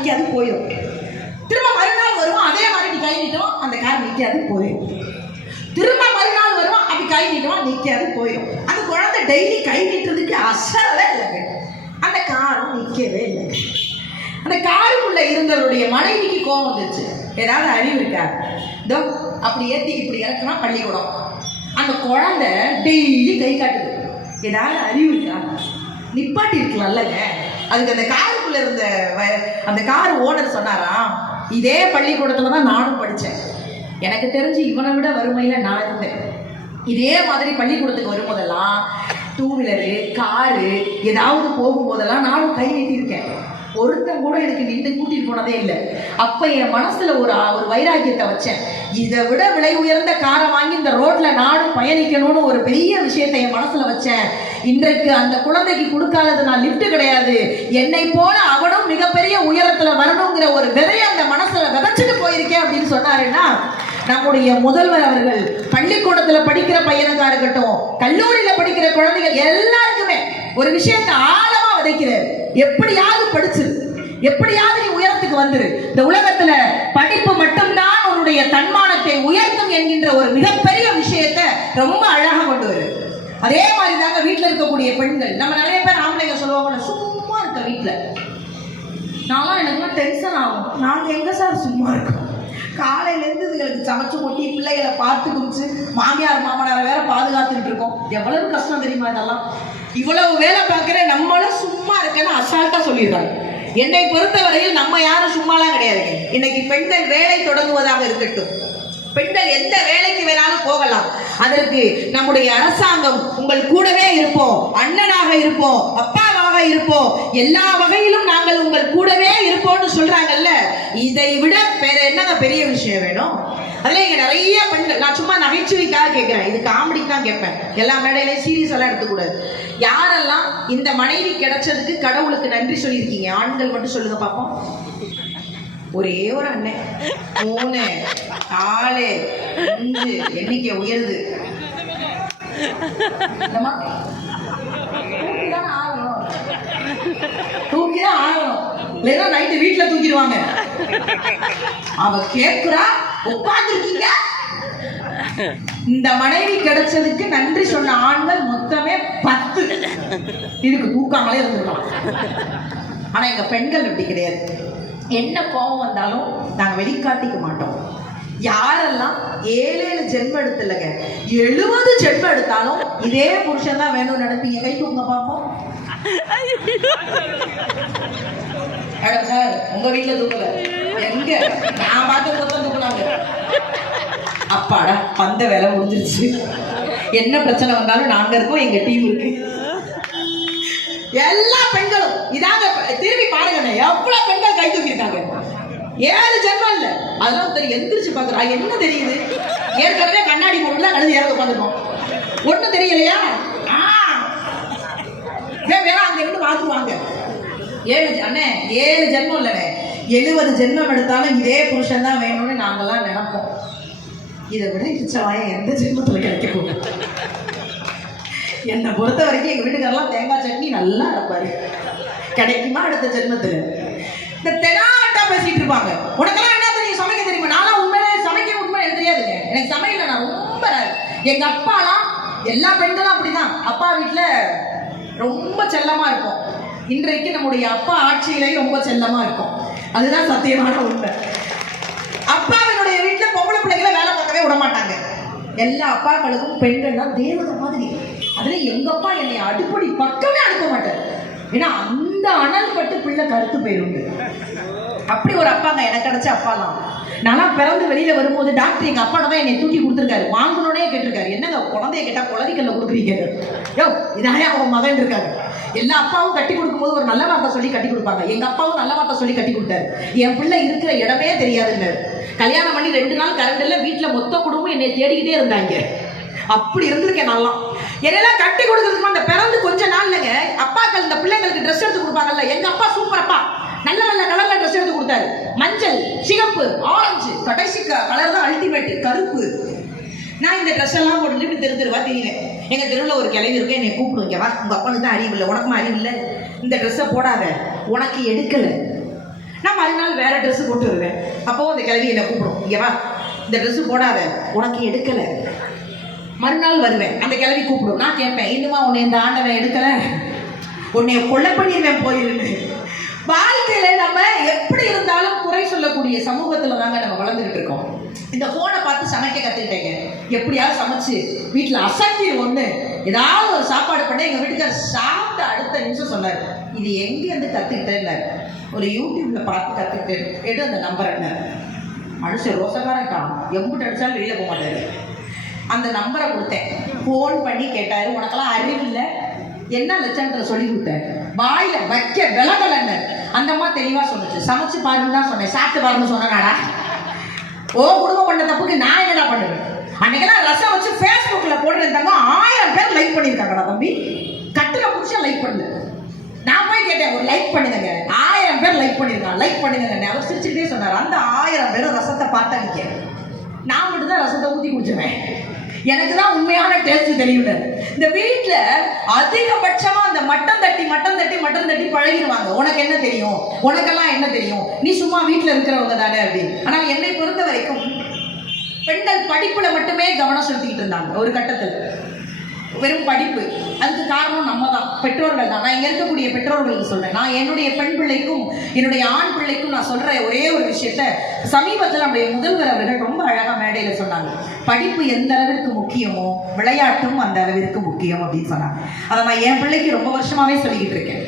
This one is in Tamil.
நிற்காது போயிடும். திரும்ப மறுநாள் வருவோம், அதே மாதிரி நீ கை நீட்டோம், அந்த கார் நிற்காது போயிடும். திரும்ப மறுநாள் வருவோம், அப்படி கை நீட்டுவோம், நிற்காது போயிடும். அந்த குழந்தை டெய்லி கை நீட்டுறதுக்கு அசரவே இல்லைங்க. அந்த காரும் நிற்கவே இல்லை. அந்த காருக்குள்ள இருந்தவருடைய மனைவிக்கு கோபம் வந்துச்சு. ஏதாவது அறிவு இருக்கா? இதோ அப்படி ஏற்றி இப்படி இறக்குனா பள்ளிக்கூடம். அந்த குழந்தை டெய்லி கை காட்டுது. ஏதாவது அறிவு இருக்கா? நிப்பாட்டி இருக்கலாம்லங்க. அதுக்கு அந்த காருக்குள்ள இருந்த அந்த கார் ஓனர் சொன்னாராம், இதே பள்ளிக்கூடத்துல தான் நானும் படித்தேன். எனக்கு தெரிஞ்சு இவனை விட வறுமையில நான் இருந்தேன். இதே மாதிரி பள்ளிக்கூடத்துக்கு வரும்போதெல்லாம் டூ வீலரு காரு ஏதாவது போகும்போதெல்லாம் நானும் கை நீட்டியிருக்கேன். ஒருத்தன் கூட எனக்கு நின்று கூட்டிட்டு போனதே இல்லை. அப்ப என் மனசுல ஒரு வைராக்கியத்தை வச்சேன். இதை விட விலை உயர்ந்த காரை வாங்கி இந்த ரோட்ல நானும் பயணிக்கணும்னு ஒரு பெரிய விஷயத்தை என் மனசுல வச்சேன். இன்றைக்கு அந்த குழந்தைக்கு கொடுக்காதது நான் லிஃப்ட் கிடையாது, என்னை போல அவனும் மிகப்பெரிய உயரத்துல வரணுங்கிற ஒரு விதையை அந்த மனசுல விதைச்சிட்டு போயிருக்கேன் அப்படின்னு சொன்னாருன்னா, நம்முடைய முதல்வர் அவர்கள் பள்ளிக்கூடத்துல படிக்கிற பையனுக்கா இருக்கட்டும், கல்லூரியில படிக்கிற குழந்தைகள் எல்லாருக்குமே ஒரு விஷயத்தை ஆழமா விதைக்கிறார். எப்படியாவது படிச்சிரு, எப்படியாவது நீ உயரத்துக்கு வந்துரு. இந்த உலகத்துல படிப்பு மட்டும்தான் உன்னுடைய தன்மானத்தை உயர்த்தும் என்கின்ற ஒரு மிகப்பெரிய விஷயத்தை ரொம்ப அழகா கொண்டு வரு. அதே மாதிரி தாங்க வீட்டுல இருக்கக்கூடிய பெண்கள். நம்ம நிறைய பேர் ஆம்பளைங்க சொல்லுவாங்க, சும்மா இருக்க வீட்டுல. நான்லாம் எனக்குலாம் டென்ஷன் ஆகும். நாங்க எங்க சார் சும்மா இருக்கோம்? காலையிலேருந்து இதுகளுக்கு சமைச்சு கொட்டி பிள்ளைகளை பார்த்து குடிச்சு மாமியார் மாமனாரை வேற பாதுகாத்துட்டு இருக்கோம். எவ்வளவு கஷ்டம் தெரியுமா இதெல்லாம்? இவ்வளவு வேலை பார்க்கிற நம்மளும் சும்மா இருக்கேன்னு அசால்ட்டா சொல்லிடுறாங்க. என்னை பொறுத்தவரையில் நம்ம யாரும் சும்மாலாம் கிடையாதுங்க. இன்னைக்கு பெண்கள் வேலை தொடங்குவதாக இருக்கட்டும், பெண்கள் எந்த வேலைக்கு வேணாலும் போகலாம். அதற்கு நம்முடைய அரசாங்கம் உங்கள் கூடவே இருப்போம், அண்ணனாக இருப்போம், அப்பாவாக இருப்போம், எல்லா வகையிலும் நாங்கள் உங்கள் கூடவே இருப்போம்னு சொல்றாங்கல்ல. இதை விட வேற என்னங்க பெரிய விஷயம் வேணும்? அதுல இங்க நிறைய பெண்கள், நான் சும்மா நகைச்சுவைக்காக கேட்கிறேன், இது காமெடிக்கு தான் கேட்பேன், எல்லா மேடையிலையும் சீரியஸ் எல்லாம் எடுத்துக்கூடாது. யாரெல்லாம் இந்த மனைவி கிடைச்சதுக்கு கடவுளுக்கு நன்றி சொல்லியிருக்கீங்க? ஆண்கள் மட்டும் சொல்லுங்க பாப்போம். ஒரே ஒரு அண்ணன், 3 4 5 எண்ணிக்கை உயருது. தூக்கிதான் ஆகணும், இல்லைன்னா நைட்டு வீட்டுல தூக்கிடுவாங்க. அவ கேட்கிறா, உட்கார்ந்துருக்கீங்க. இந்த மனைவி கிடைச்சதுக்கு நன்றி சொன்ன ஆண்கள் மொத்தமே 10. இதுக்கு தூக்காமலே இருந்திருக்கலாம். ஆனா எங்க பெண்கள் அப்படி கிடையாது. என்ன கோபம் வந்தாலும் நாங்க வெளிக்காட்டிக்க மாட்டோம். யாரெல்லாம் 7 ஜென்மம் எடுத்துலங்க, 70 ஜென்மம் எடுத்தாலும் இதே புருஷன் தான் வேணும்னு நினைப்பீங்க? கை தூங்க பார்ப்போம். சார் உங்க வீட்டுல தூக்கல, எங்க நான் பார்த்து மொத்தம் தூக்குனாங்க. அப்பாடா அந்த வேலை முடிஞ்சிருச்சு. என்ன பிரச்சனை வந்தாலும் நாங்க இருக்கோம், எங்க டீம் இருக்கு. எல்லா பெண்களும் இதாங்க. திரும்பி பாருங்க, எவ்வளவு பெண்கள் கை தூக்கி இருக்காங்க. 7 ஜென்மம் இல்ல. அதெல்லாம் தெரியும். எந்திரிச்சு பாக்குறா, என்ன தெரியுது? ஏற்கனவே கண்ணாடி போட்டுல கழுது ஏற உட்காந்துருக்கோம், ஒண்ணும் தெரியலையா? வேணா அங்க இருந்து பாத்துருவாங்க. 7 ஜென்மம் இல்லைங்க, 70 ஜென்மம் எடுத்தாலும் இதே புருஷன் தான் வேணும்னு நாங்கெல்லாம் நினைப்போம். இதை விட இச்சவாயம் எந்த ஜென்மத்துல கிடைக்க போகும்? என்னை பொறுத்த வரைக்கும் எங்க வீட்டுக்காரெல்லாம் தேங்காய் சட்னி நல்லா இருப்பாரு. கிடைக்குமா அடுத்த ஜென்மத்துல? இந்த தெனாட்டா பேசிட்டு இருப்பாங்க. உனக்கெல்லாம் என்ன தெரியும், சமைக்க தெரியுமா? நான்லாம் உண்மையிலே சமைக்க உண்மை எனக்கு தெரியாதுங்க. எனக்கு சமையல நான் ரொம்ப எங்க அப்பாலாம், எல்லா பெண்களும் அப்படிதான் அப்பா வீட்டுல ரொம்ப செல்லமா இருக்கும். இன்றைக்கு நம்முடைய அப்பா ஆட்சியிலையும் ரொம்ப செல்லமா இருக்கும். அதுதான் சத்தியமான உண்மை. அப்பாவினுடைய வீட்டுல பொம்பளை பிள்ளைகளை வேலை பார்க்கவே விட மாட்டாங்க. எல்லா அப்பாக்களுக்கும் பெண்கள் தான் தேவதை மாதிரி. அதுல எங்க அப்பா என்னை அடுப்படி பக்கமே அனுப்ப மாட்டார். ஏன்னா அந்த அனல் பட்டு பிள்ளை கருத்து போயிருந்து. அப்படி ஒரு அப்பாங்க எனக்கு கிடைச்ச அப்பாலாம். நான்லாம் பிறந்து வெளியில வரும்போது டாக்டர் எங்க அப்பா தான் என்னை தூக்கி கொடுத்துருக்காரு. வாங்கணுன்னே கேட்டிருக்காரு, என்னங்க குழந்தைய கேட்டா குளறிக்கல்ல கொடுக்குறீங்க? யோ இதானே அவன் மகன் இருக்காரு. எல்லா அப்பாவும் கட்டி கொடுக்கும்போது ஒரு நல்ல வார்த்தை சொல்லி கட்டி கொடுப்பாங்க. எங்க அப்பாவும் நல்ல வார்த்தை சொல்லி கட்டி கொடுத்தாரு. என் பிள்ளை இருக்கிற இடமே தெரியாதுங்க. கல்யாணம் பண்ணி 2 நாள் கரண்ட் இல்லை, வீட்டுல மொத்த குடும்பம் என்னை தேடிக்கிட்டே இருந்தாங்க. அப்படி இருந்திருக்கேன் நல்லா. என்னெல்லாம் கட்டி கொடுக்கறதுக்கு அந்த பிறந்து கொஞ்ச நாள் இல்லைங்க, அப்பாக்கள் இந்த பிள்ளைங்களுக்கு ட்ரெஸ் எடுத்து கொடுப்பாங்கல்ல. எங்க அப்பா சூப்பர் அப்பா, நல்ல நல்ல கலர்ல ட்ரெஸ் எடுத்து கொடுத்தாரு. மஞ்சள், சிகப்பு, ஆரஞ்சு, கடைசி கலர் தான் அல்டிமேட் கருப்பு. நான் இந்த ட்ரெஸ் எல்லாம் போட்டு இப்படி தெருவா தெரியுவேன். எங்க தெருவில் ஒரு கிளவி இருக்கும், என்னை கூப்பிடுங்க, வா உங்க அப்பனுக்கு தான் அறிவு இல்லை, உனக்குமா அறிவு இல்லை, இந்த ட்ரெஸ்ஸை போடாத, உனக்கு எடுக்கல. நான் மறுநாள் வேற ட்ரெஸ் போட்டு வருவேன். அப்போ அந்த கிழவி என்னை கூப்பிடும், இங்க வா இந்த ட்ரெஸ் போடாத உனக்கு எடுக்கல. மறுநாள் வருவேன், அந்த கிழவி கூப்பிடும். நான் கேட்பேன், இன்னுமா உன்னை இந்த ஆண்டவன் எடுக்கல, உன்னைய கொலை பண்ணிடுவேன் போயிருந்து. வாழ்க்கையில நம்ம எப்படி இருந்தாலும் குறை சொல்லக்கூடிய சமூகத்துல தாங்க நம்ம வளர்ந்துகிட்டு இருக்கோம். இந்த போனை பார்த்து சமைக்க கத்துக்கிட்டேங்க. எப்படியாவது சமைச்சு வீட்டுல அசக்தின்னு ஏதாவது ஒரு சாப்பாடு பண்ண எங்க வீட்டுக்காரர் சாப்பிட்ட அடுத்த நிமிஷம் சொன்னார், இது எங்க இருந்து கத்துக்கிட்டேன்னு. ஒரு யூடியூப்ல பார்த்து கத்துக்கிட்டேன். எடு அந்த நம்பர் என்ன. மனுஷன் ரோசக்காரன் இருக்கான், எம்பிட்டு அடிச்சாலும் வெளியில போக மாட்டாரு. அந்த நம்பரை கொடுத்தேன். போன் பண்ணி கேட்டாரு, உனக்கெல்லாம் அறிவு இல்லை, என்ன லட்சணத்தை சொல்லி கொடுத்தேன், வாயில வைக்க விலகலன்னு. அந்த அம்மா தெளிவா சொன்னுச்சு, சமைச்சு பாருன்னு தான் சொன்னேன், சாப்பிட்டு பாருன்னு சொன்னாடா. ஓ குடும்பம் பண்ண தப்புக்கு நான் என்னடா பண்ணுவேன். அன்னைக்கெல்லாம் ரசம் வச்சு ஃபேஸ்புக்ல போடுறேன், 1000 பேர் லைக் பண்ணியிருக்காங்கடா தம்பி. கட்டுல புடிச்சா லைக் பண்ணு. நான் போய் கேட்டேன், ஒரு லைக் பண்ணுங்க. 1000 பேர் லைக் பண்ணிருக்காங்க, லைக் பண்ணுங்க. அவர் சிரிச்சுட்டே சொன்னார், அந்த 1000 பேரும் ரசத்தை பார்த்தா நிக்க, நான் மட்டும் தான் ரசத்தை ஊத்தி குடிச்சுவேன், எனக்கு தான் உண்மையான டேஸ்ட் தெரியுது. இந்த வீட்டுல அதிகபட்சமா அந்த மட்டன் தட்டி பழகிடுவாங்க. உனக்கு என்ன தெரியும், உனக்கெல்லாம் என்ன தெரியும், நீ சும்மா வீட்டுல இருக்கிறவங்க தானே அப்படின்னு. ஆனால் என்னை பொறுத்த வரைக்கும் பெண்கள் படிப்புல மட்டுமே கவனம் செலுத்திக்கிட்டு இருந்தாங்க ஒரு கட்டத்தில். வெறும் படிப்பு, அதுக்கு காரணம் நம்ம தான், பெற்றோர்கள் தான். நான் இங்க இருக்கக்கூடிய பெற்றோர்களுக்கு சொல்றேன், நான் என்னுடைய பெண் பிள்ளைக்கும் என்னுடைய ஆண் பிள்ளைக்கும் நான் சொல்ற ஒரே ஒரு விஷயத்த சமீபத்தில் நம்முடைய முதல்வர் அவர்கள் ரொம்ப அழகா மேடையில சொன்னாங்க. படிப்பு எந்த அளவிற்கு முக்கியமோ விளையாட்டும் அந்த அளவிற்கு முக்கியம் அப்படின்னு சொன்னாங்க. அதை நான் என் பிள்ளைக்கு ரொம்ப வருஷமாவே சொல்லிக்கிட்டு இருக்கேன்.